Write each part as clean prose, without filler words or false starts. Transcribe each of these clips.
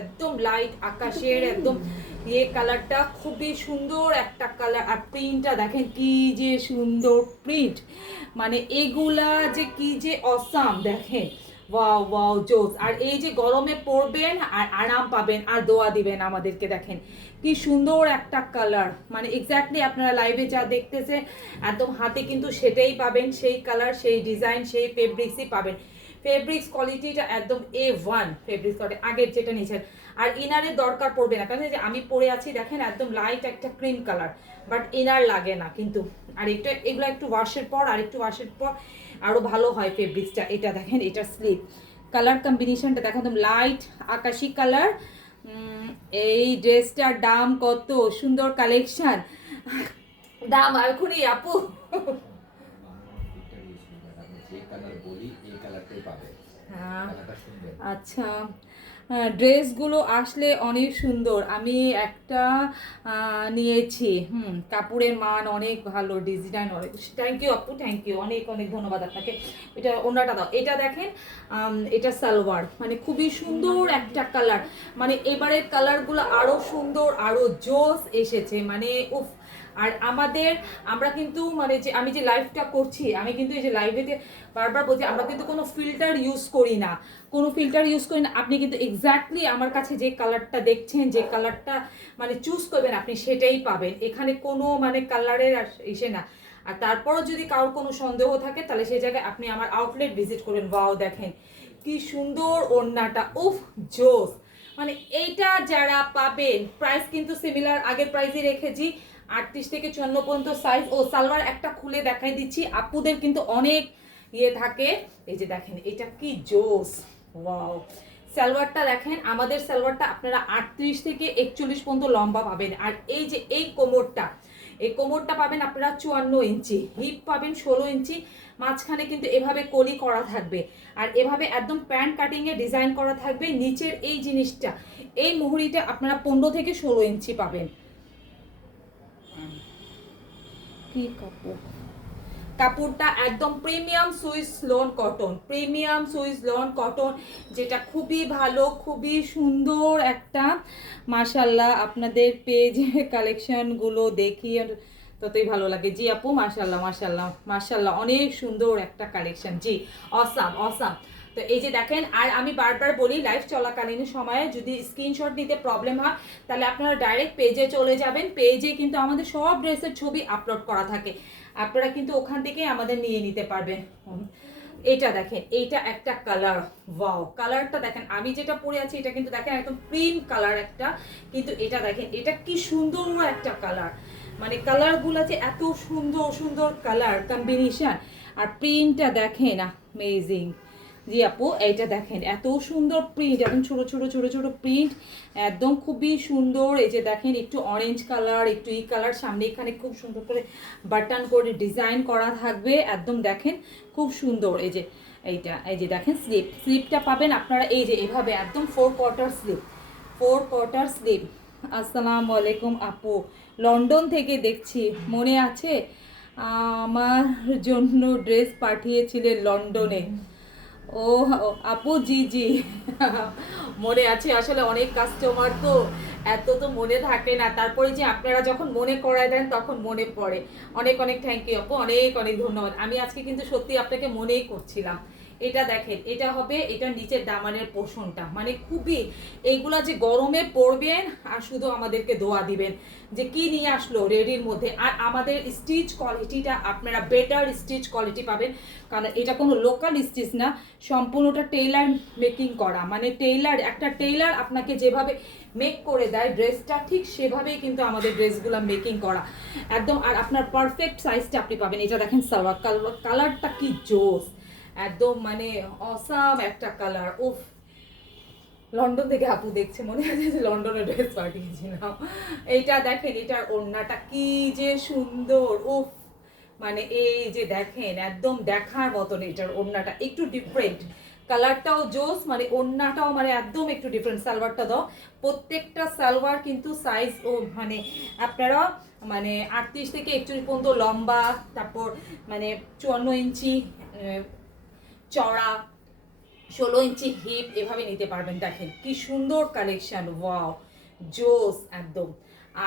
একদম লাইট আকাশের একদম ইয়ে কালারটা খুবই সুন্দর একটা কালার। আর প্রিন্টটা দেখেন কি যে সুন্দর প্রিন্ট, মানে এগুলা যে কি যে অসাম দেখেন, ওয়াও ওয়াও জোস। আর এই যে গরমে পরবেন আর আরাম পাবেন আর দোয়া দিবেন আমাদেরকে। দেখেন কি সুন্দর একটা কালার, মানে এক্স্যাক্টলি আপনারা লাইভে যা দেখতেছে একদম হাতে কিন্তু সেটাই পাবেন, সেই কালার সেই ডিজাইন সেই ফেব্রিক্সই পাবেন। ফেব্রিক্স কোয়ালিটিটা একদম A1 ফেব্রিক্স কোয়ালিটি, আগের যেটা নিয়েছেন। আর ইনারের দরকার পড়বে না, কারণ যে আমি পরে আছি দেখেন একদম লাইট একটা ক্রিম কালার, বাট ইনার লাগে না কিন্তু। আর এটা এগুলো একটু ওয়াশের পর আর একটু ওয়াশের পর আরও ভালো হয় ফেব্রিক্সটা। এটা দেখেন, এটা স্লিপ কালার কম্বিনেশনটা দেখেন একদম লাইট আকাশি কালার। এই ড্রেসটার দাম কত, সুন্দর কালেকশন, দাম এখনই আপু হ্যাঁ আচ্ছা। ড্রেসগুলো আসলে অনেক সুন্দর, আমি একটা নিয়েছি, কাপড়ের মান অনেক ভালো, ডিজাইন অনেক। থ্যাংক ইউ আপু, থ্যাংক ইউ, অনেক অনেক ধন্যবাদ আপনাকে। এটা ওনাটা দাও, এটা দেখেন এটা সালোয়ার, মানে খুবই সুন্দর একটা কালার, মানে এবারের কালারগুলো আরও সুন্দর আরও জোস এসেছে, মানে উফ। আর আমরা কিন্তু মানে যে আমি যে লাইভটা করছি, আমি কিন্তু এই যে লাইভেতে বারবার বলছি আমরা কিন্তু কোনো ফিল্টার ইউজ করি না, কোনো ফিল্টার ইউজ করি না। আপনি কিন্তু এক্স্যাক্টলি আমার কাছে যে কালারটা দেখছেন, যে কালারটা মানে চুজ করবেন আপনি সেটাই পাবেন, এখানে কোনো মানে কালারের এসে না। আর তারপরও যদি কারোর কোনো সন্দেহ থাকে তাহলে সেই জায়গায় আপনি আমার আউটলেট ভিজিট করবেন। ওয়াও দেখেন কি সুন্দর ওড়নাটা, উফ জোস। মানে এইটা যারা পাবেন, প্রাইস কিন্তু সিমিলার আগের প্রাইসই রেখেছি, 38 থেকে 54 পর্যন্ত সাইজ। ও সালোয়ার একটা খুলে দেখাই দিচ্ছি, আপুদের কিন্তু অনেক ইয়ে থাকে। এই যে দেখেন এটা কি জোস, ওয়াও। সালোয়ারটা দেখেন, আমাদের সালোয়ারটা আপনারা 38 থেকে 41 পর্যন্ত লম্বা পাবেন। আর এই যে এই কোমরটা পাবেন আপনারা 54 ইঞ্চি, হিপ পাবেন 16 ইঞ্চি, মাঝখানে কিন্তু এভাবে কলি করা থাকবে, আর এভাবে একদম প্যান্ট কাটিং এ ডিজাইন করা থাকবে। নিচের এই জিনিসটা, এই মুহুরিটা আপনারা 15 থেকে 16 ইঞ্চি পাবেন। কি কাপড়, কাপড়টা একদম premium Swiss loan cotton, premium Swiss loan cotton, যেটা খুবই ভালো খুবই সুন্দর একটা। মাশাল্লাহ আপনাদের পেজে কালেকশনগুলো দেখি আর ততই ভালো লাগে। জি আপু মাশাল্লাহ মাশাল্লাহ মাশাল্লাহ, অনেক সুন্দর একটা কালেকশন, জি অসাম অসাম। তো এই যে দেখেন, আর আমি বারবার বলি লাইভ চলাকালীন সময়ে যদি স্ক্রিনশট নিতে প্রবলেম হয় তাহলে আপনারা ডাইরেক্ট পেজে চলে যাবেন, পেজে কিন্তু আমাদের সব ড্রেসের ছবি আপলোড করা থাকে, আপনারা কিন্তু ওখান থেকে আমাদের নিয়ে নিতে পারবেন। এটা দেখেন, এইটা একটা কালার, ওয়াও কালারটা দেখেন, আমি যেটা পরে আছি এটা কিন্তু দেখেন একদম ক্রিম কালার একটা, কিন্তু এটা দেখেন এটা কি সুন্দর একটা কালার, মানে কালারগুলো যে এত সুন্দর সুন্দর কালার কম্বিনেশন। আর প্রিন্টটা দেখেন অ্যামেজিং। জি আপু এইটা দেখেন এত সুন্দর প্রিন্ট, একদম ছোট ছোট ছোট ছোট প্রিন্ট, একদম খুবই সুন্দর। এই যে দেখেন একটু অরেঞ্জ কালার একটু ই কালার, সামনে এখানে খুব সুন্দর করে বাটন করে ডিজাইন করা থাকবে, একদম দেখেন খুব সুন্দর। এই যে এইটা, এই যে দেখেন স্লিপটা পাবেন আপনারা এই যে এভাবে একদম 4/4 স্লিপ, 4/4 স্লিপ। আসসালামু আলাইকুম আপু, লন্ডন থেকে দেখছি, মনে আছে আমার জন্য ড্রেস পাঠিয়েছিলেন লন্ডনে? ও আপু জি জি মনে আছে, আসলে অনেক কাস্টমার তো এত তো মনে থাকে না, তারপরে যে আপনারা যখন মনে করায় দেন তখন মনে পড়ে। অনেক অনেক থ্যাংক ইউ আপু, অনেক অনেক ধন্যবাদ। আমি আজকে কিন্তু সত্যি আপনাকে মনেই করছিলাম। এটা দেখেন, এটা হবে এটা নিচের দামানের পোর্শনটা, মানে খুবই এইগুলা যে গরমে পরবেন আর শুধু আমাদেরকে দোয়া দিবেন যে কি নিয়ে আসলো রেডির মধ্যে। আর আমাদের স্টিচ কোয়ালিটিটা আপনারা বেটার স্টিচ কোয়ালিটি পাবেন, কারণ এটা কোনো লোকাল স্টিচ না, সম্পূর্ণটা টেইলার মেকিং করা, মানে টেইলার একটা টেইলার আপনাকে যেভাবে মেক করে দেয় ড্রেসটা ঠিক সেভাবেই কিন্তু আমাদের ড্রেসগুলো মেকিং করা একদম। আর আপনার পারফেক্ট সাইজটা আপনি পাবেন। এটা দেখেন সালোয়ার কালারটা কি জোস, একদম মানে অসাম একটা কালার। উফ, লন্ডন থেকে আপু দেখছে, মনে হচ্ছে যে লন্ডনে ড্রেস পাঠিয়েছিলাম। এইটা দেখেন, এটার ওড়নাটা কি যে সুন্দর, উফ মানে এই যে দেখেন একদম দেখার মতন। এটার ওড়নাটা একটু ডিফারেন্ট, কালারটাও জোস, মানে ওড়নাটাও মানে একদম একটু ডিফারেন্ট। সালোয়ারটা দাও, প্রত্যেকটা সালোয়ার কিন্তু সাইজ ও মানে আপনারা মানে 38 থেকে 41 পর্যন্ত লম্বা, তারপর মানে 54 ইঞ্চি চড়া, 16 ইঞ্চি হিপ এভাবে নিতে পারবেন। দেখেন কি সুন্দর কালেকশন, ওয়াও জোস একদম।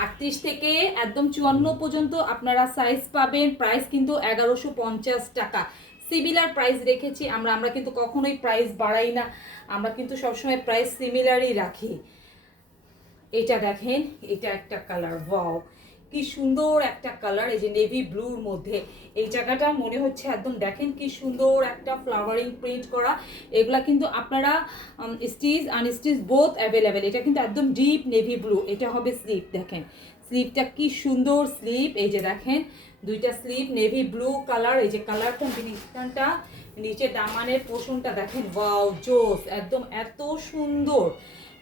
38 থেকে একদম 54 পর্যন্ত আপনারা সাইজ পাবেন। প্রাইস কিন্তু 1150 টাকা। সিমিলার প্রাইস রেখেছি আমরা কিন্তু কখনোই প্রাইস বাড়াই না, আমরা কিন্তু সবসময় প্রাইস সিমিলারই রাখি। এটা দেখেন, এটা একটা কালার, ওয়াও কি সুন্দর একটা কালার, এই যে নেভি ব্লুর মধ্যে এই জায়গাটা মনে হচ্ছে একদম, দেখেন কি সুন্দর একটা ফ্লাওয়ারিং প্রিন্ট করা। এগুলা কিন্তু আপনারা স্টিচ আনস্টিচ বোথ অ্যাভেলেবেল। এটা কিন্তু একদম ডিপ নেভি ব্লু। এটা হবে স্লিপ, দেখেন স্লিপটা কি সুন্দর স্লিপ, এই যে দেখেন দুইটা স্লিপ নেভি ব্লু কালার। এই যে কালারটা ডিজাইনটা নিচে দামানের পোর্শনটা দেখেন, ওয়াও জোস একদম, এত সুন্দর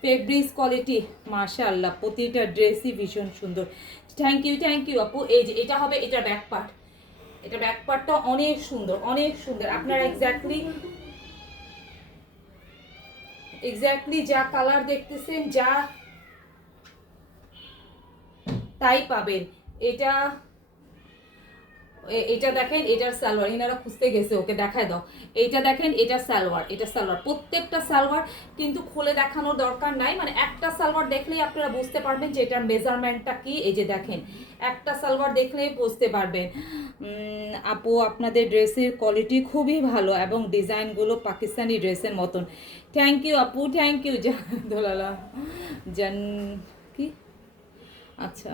ফেব্রিক্স কোয়ালিটি, মাশাআল্লাহ প্রতিটা ড্রেসই ভীষণ সুন্দর। থ্যাংক ইউ আপু। এই যে এটা হবে, এটা ব্যাক পার্ট, এটা ব্যাক পার্টটা অনেক সুন্দর, অনেক সুন্দর। আপনারা এক্স্যাক্টলি যা কালার দেখতেছেন যা তাই পাবেন। এটা এটা দেখেন, এটার সালোয়ার, ইনারা খুঁজতে গেছে, ওকে দেখায় দাও। এইটা দেখেন, এটা সালোয়ার, এটা সালোয়ার, প্রত্যেকটা সালোয়ার কিন্তু খুলে দেখানোর দরকার নাই, মানে একটা সালোয়ার দেখলেই আপনারা বুঝতে পারবেন যে এটার মেজারমেন্টটা কি। এই যে দেখেন একটা সালোয়ার দেখলেই বুঝতে পারবেন। আপু আপনাদের ড্রেসের কোয়ালিটি খুবই ভালো এবং ডিজাইনগুলো পাকিস্তানি ড্রেসের মতন। থ্যাংক ইউ আপু, থ্যাংক ইউ দোলালা জান কি, আচ্ছা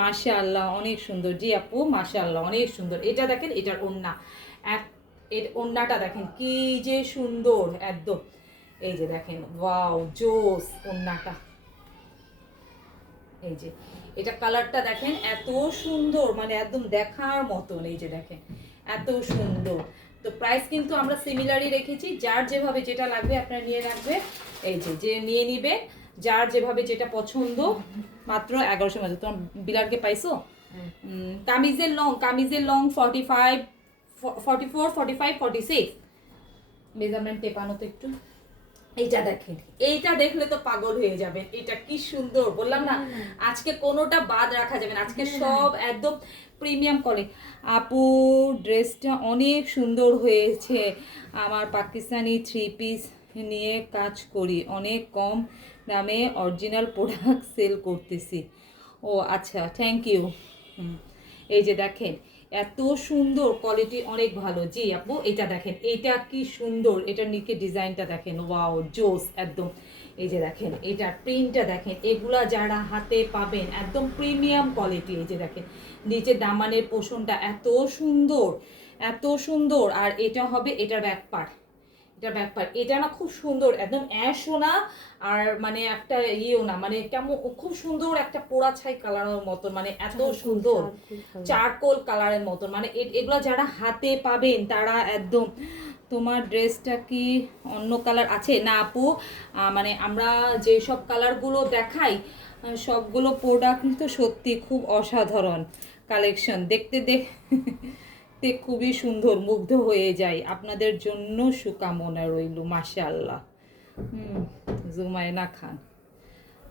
মাশাআল্লাহ অনেক সুন্দর। জি আপু মাশাআল্লাহ অনেক সুন্দর। এটা দেখেন, এটার ওড়না, এর ওড়নাটা দেখেন কি যে সুন্দর একদম। এই যে দেখেন, ওয়াও জোস ওড়নাটা। এই যে এটা কালারটা দেখেন এত সুন্দর, মানে একদম দেখার মতন। এই যে দেখেন এত সুন্দর। তো প্রাইস কিন্তু আমরা সিমিলারই রেখেছি, যার যেভাবে যেটা লাগবে আপনারা নিয়ে রাখবে। এই যে নিয়ে নিবে যার যেভাবে যেটা পছন্দ। মাত্র 1100 মধ্যে। তোমার বিলারকে পাইছো? কামিজের লং 45, 44, 45, 46 মেজারমেন্ট টেপানো তো একটু। এইটা দেখেন, এইটা দেখলে তো পাগল হয়ে যাবেন। এটা কি সুন্দর, বললাম না আজকে কোনোটা বাদ রাখা যাবে না, আজকে সব একদম প্রিমিয়াম কোয়ালিটি। আপু ড্রেসটা অনেক সুন্দর হয়েছে। আমার পাকিস্তানি 3 পিস নিয়ে কাজ করি, অনেক কম দামে অরিজিনাল প্রোডাক্ট সেল করতেছি। ও আচ্ছা, থ্যাংক ইউ। এই যে দেখেন এত সুন্দর কোয়ালিটি, অনেক ভালো। জি আপু এটা দেখেন, এটা কি সুন্দর, এটার নিচে ডিজাইনটা দেখেন, ওয়াও জোস একদম। এই যে দেখেন এটার প্রিন্টটা দেখেন, এগুলা যারা হাতে পাবেন একদম প্রিমিয়াম কোয়ালিটি। এই যে দেখেন নিচে দামানের পোষণটা এত সুন্দর, এত সুন্দর। আর এটা হবে, এটার ব্যাক পার্ট, এটা ব্যাক পার্ট। এটা না খুব সুন্দর, একদম অ্যাশও না আর মানে একটা ইয়েও না, মানে কেমন খুব সুন্দর একটা পোড়া ছাই কালারের মতন, মানে এত সুন্দর চারকোল কালারের মতন। মানে এগুলো যারা হাতে পাবেন তারা একদম। তোমার ড্রেসটা কি অন্য কালার আছে? না আপু, মানে আমরা যেসব কালারগুলো দেখাই সবগুলো প্রোডাক্ট তো সত্যি খুব অসাধারণ কালেকশন, দেখতে খুবই সুন্দর, মুগ্ধ হয়ে যায়। আপনাদের জন্য শুভকামনা রইল, মাশাআল্লাহ। জুমায়না খান,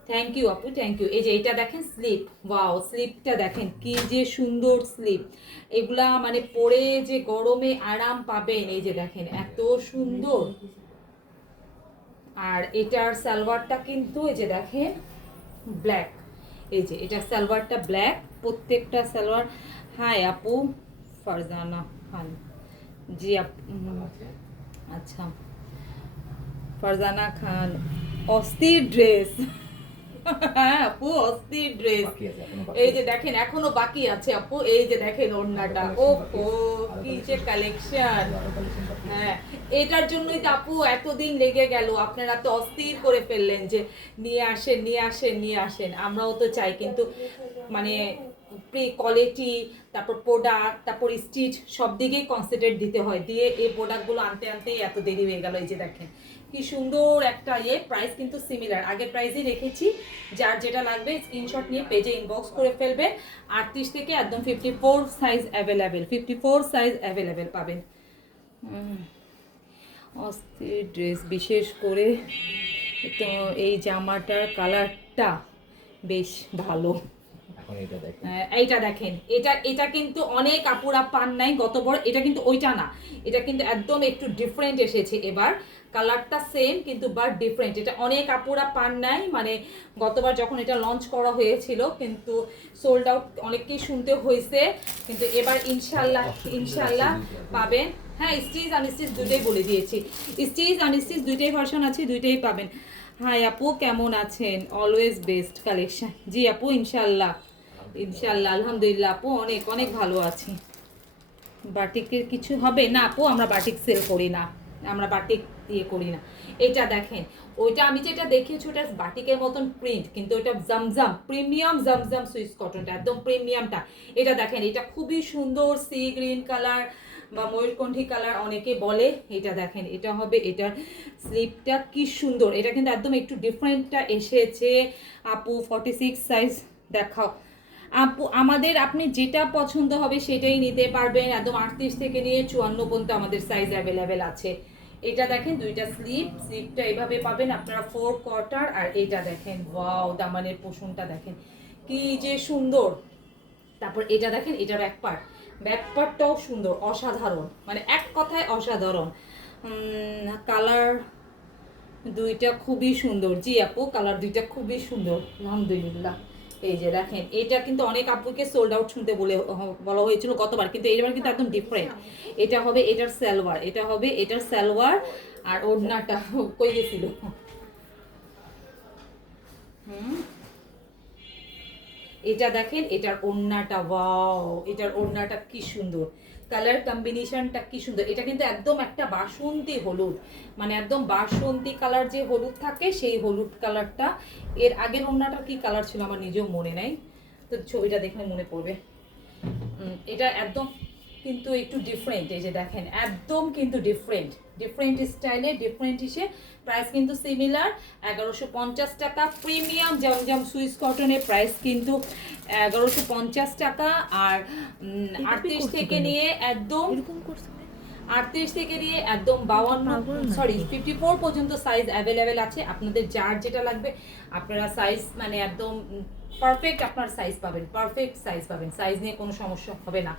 থ্যাংক ইউ আপু, থ্যাংক ইউ। এই যে এটা দেখেন স্লিপ, ওয়াও স্লিপটা দেখেন কি যে সুন্দর স্লিপ। এগুলা মানে পরে যে গরমে আরাম পাবেন। এই যে দেখেন এত সুন্দর। আর এটার সালোয়ারটা কিন্তু এই যে দেখেন ব্ল্যাক। এই যে এটা সালোয়ারটা ব্ল্যাক, প্রত্যেকটা সালোয়ার। হাই আপু ফারজানা খান, জি আচ্ছা ফারজানা খান, অস্থির ড্রেস। হ্যাঁ আপু অস্থির ড্রেস। এই যে দেখেন এখনো বাকি আছে আপু। এই যে দেখেন ওড়নাটা, ও কি যে কালেকশন। হ্যাঁ এটার জন্যই তো আপু এতদিন লেগে গেল, আপনারা তো অস্থির করে ফেললেন যে নিয়ে আসেন নিয়ে আসেন নিয়ে আসেন। আমরাও তো চাই, কিন্তু মানে কোয়ালিটি, তারপর প্রোডাক্ট, তারপর স্টিচ সব দিকেই কনসেন্ট্রেট দিতে হয়, দিয়ে এই প্রোডাক্টগুলো আনতে আনতেই এত দেরি হয়ে গেল। এই যে দেখেন কি সুন্দর একটা প্রাইস কিন্তু সিমিলার, আগের প্রাইসই রেখেছি। যার যেটা লাগবে স্ক্রিনশট নিয়ে পেজে ইনবক্স করে ফেলবেন। 38 থেকে একদম 54 সাইজ অ্যাভেলেবেল, 54 সাইজ অ্যাভেলেবেল পাবেন। অস্থির ড্রেস, বিশেষ করে তো এই জামাটার কালারটা বেশ ভালো। এইটা দেখেন, এটা কিন্তু অনেক আপুরা পান নাই গতবার। এটা কিন্তু ওইটা না, এটা কিন্তু একদম একটু ডিফারেন্ট এসেছে এবার। কালারটা সেম কিন্তু বাট ডিফারেন্ট। এটা অনেক আপুরা পান নাই, মানে গতবার যখন এটা লঞ্চ করা হয়েছিল কিন্তু সোল্ড আউট অনেককেই শুনতে হয়েছে, কিন্তু এবার ইনশাল্লাহ ইনশাল্লাহ পাবেন। হ্যাঁ, স্টিচ আনস্টিচ দুটোই বলে দিয়েছি, স্টিচ আনস্টিচ দুইটাই ভার্সন আছে, দুইটাই পাবেন। হাই আপু কেমন আছেন? Always best collection. জি আপু ইনশাল্লাহ ইনশাল্লাহ আলহামদুলিল্লাহ আপু অনেক অনেক ভালো আছি। বাটিকের কিছু হবে না আপু, আমরা বাটিক সেল করি না, আমরা বাটিক দিয়ে করি না। এটা দেখেন, ওইটা আমি যেটা দেখিয়েছি ওটা বাটিকের মতন প্রিন্ট, কিন্তু ওটা জামজাম প্রিমিয়াম জামজাম সুইস কটনটা একদম প্রিমিয়ামটা। এটা দেখেন, এটা খুবই সুন্দর সি গ্রিন কালার বা ময়ূরকণ্ঠী কালার অনেকে বলে। এটা দেখেন, এটা হবে, এটার স্লিপটা কি সুন্দর, এটা কিন্তু একদম একটু ডিফারেন্টটা এসেছে। আপু 46 সাইজ দেখাও। আপু আমাদের আপনি যেটা পছন্দ হবে সেটাই নিতে পারবেন, একদম 38 থেকে নিয়ে 54 পর্যন্ত আমাদের সাইজ অ্যাভেলেবেল আছে। এটা দেখেন দুইটা স্লিপটা এইভাবে পাবেন আপনারা 4 কোয়ার্টার। আর এটা দেখেন ওয়াও, দামানের পোষণটা দেখেন কি যে সুন্দর। তারপর এটা দেখেন, এটা ব্যাক পার্টটাও সুন্দর, অসাধারণ, মানে এক কথায় অসাধারণ। কালার দুইটা খুবই সুন্দর। জি আপু কালার দুইটা খুবই সুন্দর আলহামদুলিল্লাহ। এই যে দেখেন, এটা কিন্তু অনেক আপুকে সোল্ড আউট শুনতে বলা হয়েছিল গতবার, কিন্তু এইবার কিন্তু একদম ডিফারেন্ট। এটা হবে এটার সালোয়ার, এটা হবে এটার সালোয়ার, আর ওড়নাটা কই গেছিল। এটা দেখেন, এটার ওড়নাটা ওয়াও, এটার ওড়নাটা কি সুন্দর, কালার কম্বিনেশনটা কি সুন্দর। এটা কিন্তু একদম একটা বাসন্তী হলুদ, মানে একদম বাসন্তী কালার যে হলুদ থাকে সেই হলুদ কালারটা। এর আগের ওড়নাটা কি কালার ছিল আমার নিজেও মনে নাই, তো ছবিটা দেখলে মনে পড়বে। এটা একদম কিন্তু একটু ডিফারেন্ট। এই যে দেখেন একদম কিন্তু ডিফারেন্ট স্টাইলে, ডিফারেন্ট হিসে। প্রাইস কিন্তু সিমিলার 1150 টাকা। প্রিমিয়াম জমজম সুইস কটনের প্রাইস কিন্তু 1150 টাকা। আর 38 থেকে নিয়ে একদম 38 থেকে নিয়ে একদম 52 সরি 54 পর্যন্ত সাইজ অ্যাভেলেবেল আছে। আপনাদের যার যেটা লাগবে আপনারা সাইজ মানে একদম পারফেক্ট আপনার সাইজ পাবেন, পারফেক্ট সাইজ পাবেন, সাইজ নিয়ে কোনো সমস্যা হবে না।